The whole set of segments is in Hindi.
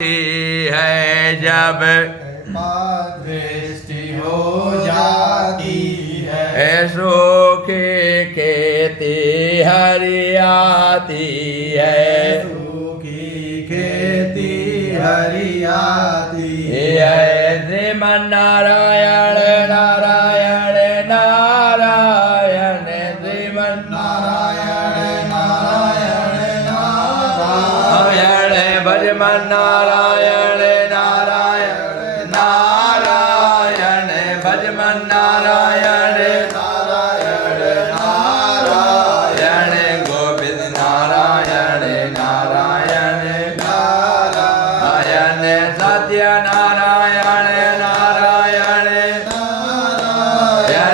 है जब दृष्टि हो जाती है, सूखी खेती हरियाती है, सूखी खेती हरियाती है। श्रीमन नारायण नारायण नारायण, श्रीमन नारायण नारायण नारायण, भजमन नारायण नारायण नारायण, भजमन नारायण नारायण नारायण, गोविंद नारायण नारायण नारायण, सत्य नारायण नारायण नारायण,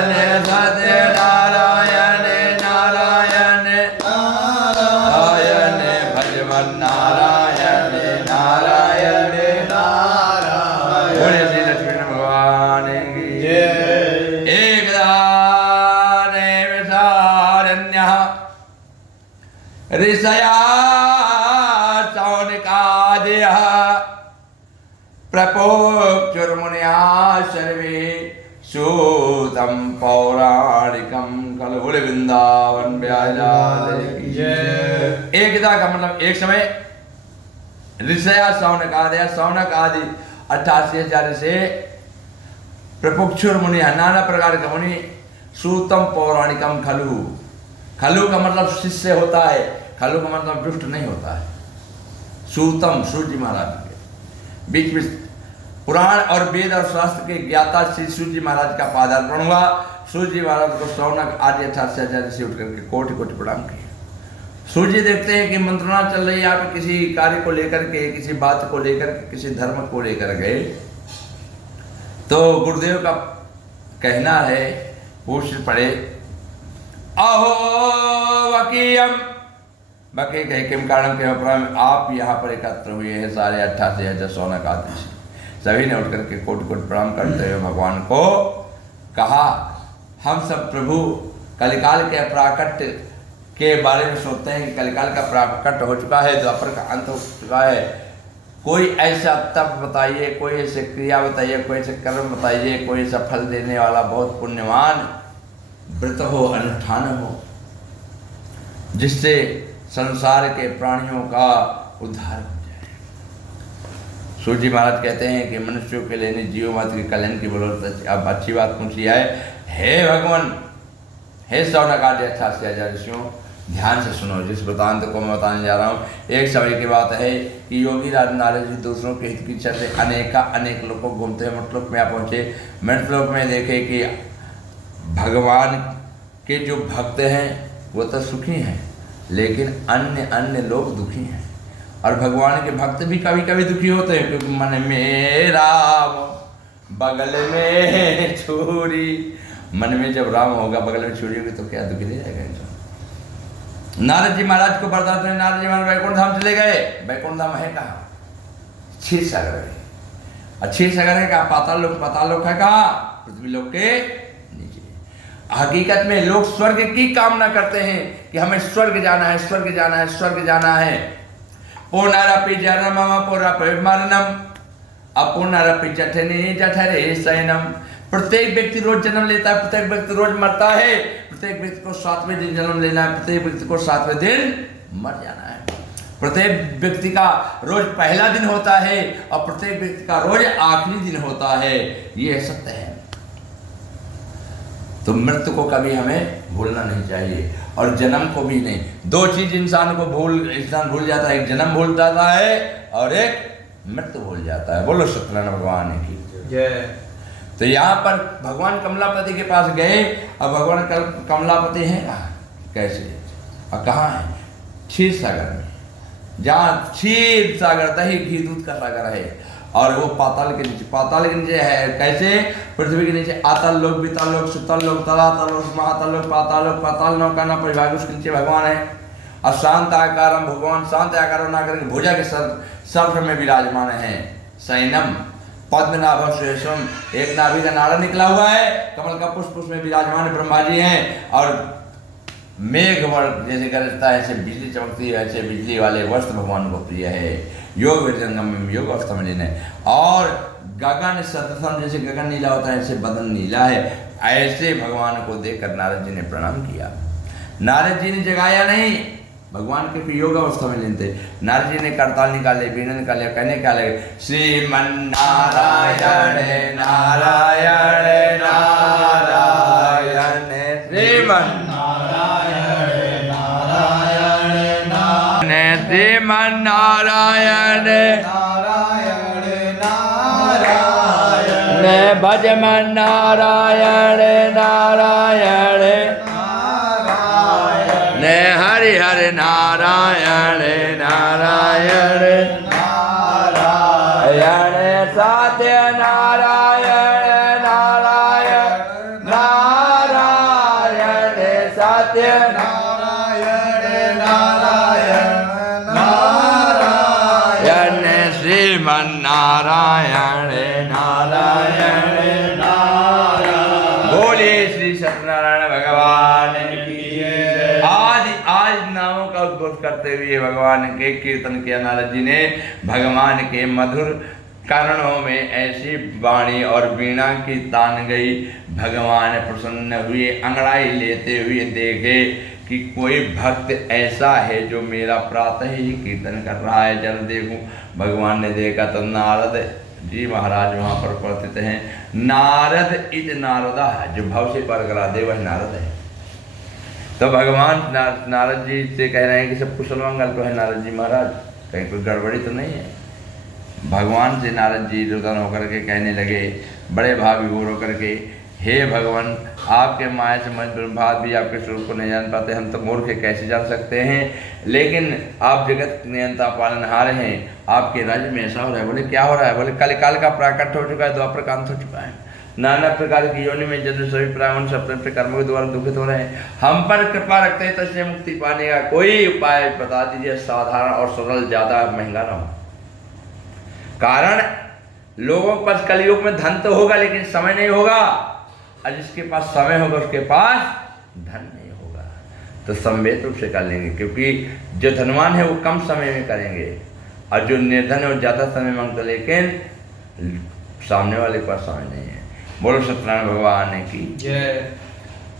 सत्य नारायण नारायण नारायण, भजमन नारायण नारायण नारायण। बोले श्री लक्ष्मण भगवान की जय। एकदाने विसारण्यः ऋषया सौनकादयः प्रपोक्षुर्मुनयः सर्वे सूतं पौराणिकं खलु। बोले वृंदावन बिहारी लाल की जय। एकदा का मतलब एक समय ऋषया सौनक आदि 88,000 से प्रपुक्षुर मुनि, नाना प्रकार के मुनि, सूतम पौराणिकम खलु। खलु का मतलब शिष्य होता है, खलु का मतलब दुष्ट नहीं होता है। सूतम सूर्य महाराज के बीच में पुराण और वेद और शास्त्र के ज्ञाता श्री सूर्य महाराज का पादार्पण हुआ। सूर्य महाराज को सौनक आदि 88,000 से उठ करके कोटि कोटि प्रणाम किया। सूर्य देखते हैं कि मंत्रणा चल रही है यहाँ पे, किसी कार्य को लेकर के, किसी बात को लेकर के, किसी धर्म को लेकर गए, तो गुरुदेव का कहना है, पूछ पड़े, अहो वकीयम, बके कहे किम कारण के अपराम, आप यहाँ पर एकत्र हुए हैं सारे 88,000 सौनक आदि से। सभी ने उठ करके कोटि कोटि प्रणाम करते हुए भगवान को कहा, हम सब प्रभु कलिकाल के प्राकट्य के बारे में सोचते हैं कि कलिकाल का प्राकट हो चुका है, द्वापर का अंत हो चुका है। कोई ऐसा तप बताइए, कोई ऐसे क्रिया बताइए, कोई ऐसे कर्म बताइए, कोई ऐसा फल देने वाला बहुत पुण्यवान व्रत हो, अनुष्ठान हो, जिससे संसार के प्राणियों का उद्धार हो जाए। सूर्य महाराज कहते हैं कि मनुष्यों के लिए जीव मात्र के कल्याण की बोलो। अब अच्छी बात पूछी है, हे भगवान, हे सौनक आदि 88,000 ऋषियों, ध्यान से सुनो, जिस वृतांत को मैं बताने जा रहा हूँ। एक समय की बात है कि योगी नारद जी दूसरों के हित की इच्छा से अनेक लोग को घूमते हुए मृतलोक में आ पहुँचे। मृतलोक में देखे कि भगवान के जो भक्त हैं वो तो सुखी हैं, लेकिन अन्य लोग दुखी हैं। और भगवान के भक्त भी कभी कभी दुखी होते हैं, क्योंकि मन में राम बगल में छुरी, मन में जब राम होगा बगल में छुरी होगी तो क्या दुखी नहीं रहेगा इंसान। नारद जी महाराज को बर्दाश्त नहीं, नारद जी महाराज वैकुंठ धाम चले गए। वैकुंठ धाम है कहाँ? क्षीर सागर है। और क्षीर सागर है कहाँ? पाताल लोक है कहाँ? पृथ्वी लोक के नीचे। हकीकत में लोग स्वर्ग की कामना करते हैं कि हमें स्वर्ग जाना है, स्वर्ग जाना है, स्वर्ग जाना है। पुनरपि जन्मम पुनरपि मरणम अपुनरपि जठने जठरे शयनम। प्रत्येक व्यक्ति रोज जन्म लेता है, प्रत्येक व्यक्ति रोज मरता है, प्रत्येक व्यक्ति को 7वें दिन जन्म लेना है, प्रत्येक व्यक्ति को 7वें दिन मर जाना है। प्रत्येक व्यक्ति का रोज पहला दिन होता है और प्रत्येक व्यक्ति का रोज आखिरी दिन होता है। ये सत्य है। तो मृत्यु को कभी हमें भूलना नहीं चाहिए, और जन्म को भी नहीं। दो चीज इंसान भूल जाता है, एक जन्म भूल जाता है और एक मृत्यु भूल जाता है। बोलो सत्यनारायण भगवान की जय। तो यहाँ पर भगवान कमलापति के पास गए, और भगवान कमलापति हैं कहाँ? कैसे और कहाँ है? क्षीर सागर में, जहाँ क्षीर सागर, दही घी दूध का सागर है। और वो पाताल के नीचे है। कैसे? पृथ्वी के नीचे आतल लोक, वितल लोक, सुतल लोक, तलातल लोक, महातल लोक, पाताल लोक का ना परिभाग, उसके नीचे भगवान है। और शांत आकारम, भगवान शांत आकार ना करके भुजा के सर्व में विराजमान है। सैनम पद्मनाभ सुरेशम, एक नाभि का नाड़ा निकला हुआ है, कमल का पुष्प उसमें विराजमान ब्रह्मा जी हैं। और मेघ जैसे गरजता है, ऐसे बिजली चमकती है, ऐसे बिजली वाले वस्त्र भगवान को प्रिय है। योग विरजंगम में योग अवस्था में लीन है। और गगन सतसम, जैसे गगन नीला होता है ऐसे बदन नीला है, ऐसे भगवान को देखकर नारद जी ने प्रणाम किया। नारद जी ने जगाया नहीं, भगवान के फिर योग अवस्था में लीन थे। नारद जी ने करताल निकाले, वीणा निकाले, कहने क्या लगे, श्रीमन नारायण नारायण नारायण श्रीमन नारायण नारायण नारायण श्रीमन नारायण नारायण नारायण भजमन नारायण नारायण नारायण हरि हरि नारायण नारायण नारायण सत्य नारायण नारायण नारायण सत्य नारायण नारायण नारायण श्रीमन नारायण नारायण नारायण। बोलिए श्री सत्यनारायण भगवान की जय। आज नामों का उद्घोष करते हुए भगवान के कीर्तन किया नारद जी ने। भगवान के मधुर कर्णों में ऐसी वाणी और वीणा की तान गई। भगवान प्रसन्न हुए, अंगड़ाई लेते हुए देखे कि कोई भक्त ऐसा है जो मेरा प्रातः ही कीर्तन कर रहा है, जल देखूं। भगवान ने देखा तो नारद जी महाराज वहाँ पर उपस्थित हैं। नारद इज नारदा, जो भव से पर करा दे वह नारद है। तो भगवान नारद जी से कह रहे हैं कि सब कुशल मंगल तो है नारद जी महाराज, कहीं कोई गड़बड़ी तो नहीं है। भगवान से नारद जी रुदन होकर के कहने लगे, बड़े भाव विभोर होकर के, हे भगवान, आपके माया से बाद भी आपके स्वरूप को नहीं जान पाते, हम तो मूर्ख कैसे जान सकते हैं, लेकिन आप जगत नियंता पालनहार हैं, आपके राज्य में ऐसा हो रहा है। बोले क्या हो रहा है? बोले कलिकाल का प्राकट हो चुका है, द्वापर का अंत हो चुका है, नाना प्रकार की योनि में जन्म सभी प्राण सब अपने कर्मों के द्वारा दुखित हो रहे हैं। हम पर कृपा रखते हैं तो इससे मुक्ति पाने का कोई उपाय बता दीजिए, साधारण और सरल, ज्यादा महंगा ना हो। कारण लोगों के पास कलयुग में धन तो होगा लेकिन समय नहीं होगा, और जिसके पास समय होगा उसके पास धन नहीं होगा। तो संवेद रूप से कर लेंगे, क्योंकि जो धनवान है वो कम समय में करेंगे, और जो निर्धन है वो ज्यादा समय मांगते, लेकिन सामने वाले के पास समय नहीं है। बोलो सत्यनारायण भगवान की जय।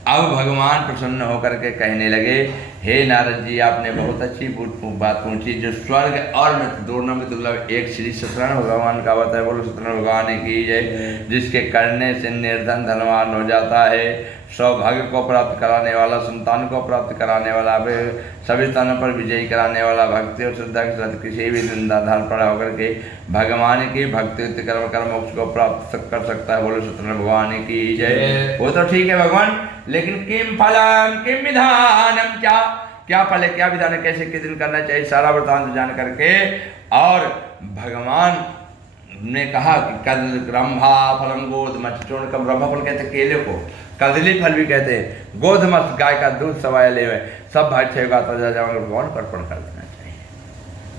अब भगवान प्रसन्न होकर के कहने लगे, हे नारद जी, आपने बहुत अच्छी बात पूछी, जो स्वर्ग और मृत्यु दोनों में दुर्लभ एक श्री सत्यनारायण भगवान का बताया। बोलो सत्यनारायण भगवान की जय। जिसके करने से निर्धन धनवान हो जाता है, सौभाग्य को प्राप्त कराने वाला, संतान को प्राप्त कराने वाला, सभी स्थानों पर विजयी कराने वाला, भक्ति और श्रद्धा के साथ किसी भी निंदाधार पर होकर के भगवान की भक्ति कर्म कर मोक्ष को प्राप्त कर सकता है। बोलो सत्यनारायण भगवान की जय। वो तो ठीक है भगवान, लेकिन किम फलम किम विधानम, क्या फल है, क्या विधान है, कैसे किस दिन करना चाहिए, सारा वृत्तांत जान करके, और भगवान ने कहा कि कदली ब्रह्मा फलम गोधमस्त, ब्रह्मा फल कहते केले को, कदली फल भी कहते हैं, गोधमस्त गाय का दूध सवाया ले सब भाई गाता जा जाओगे, भगवान को अर्पण कर देना चाहिए।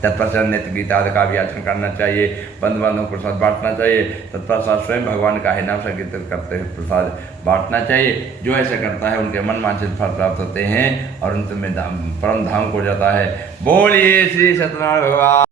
तत्पश्चात नित्य गीता आदि का भी आचरण करना चाहिए, बंधु बांधवों को प्रसाद बांटना चाहिए, तत्पश्चात स्वयं भगवान का है नाम संकीर्तन करते हुए प्रसाद बांटना चाहिए। जो ऐसा करता है उनके मन वांछित फल प्राप्त होते हैं और उनमें परम धाम को जाता है। बोलिए श्री सत्यनारायण भगवान।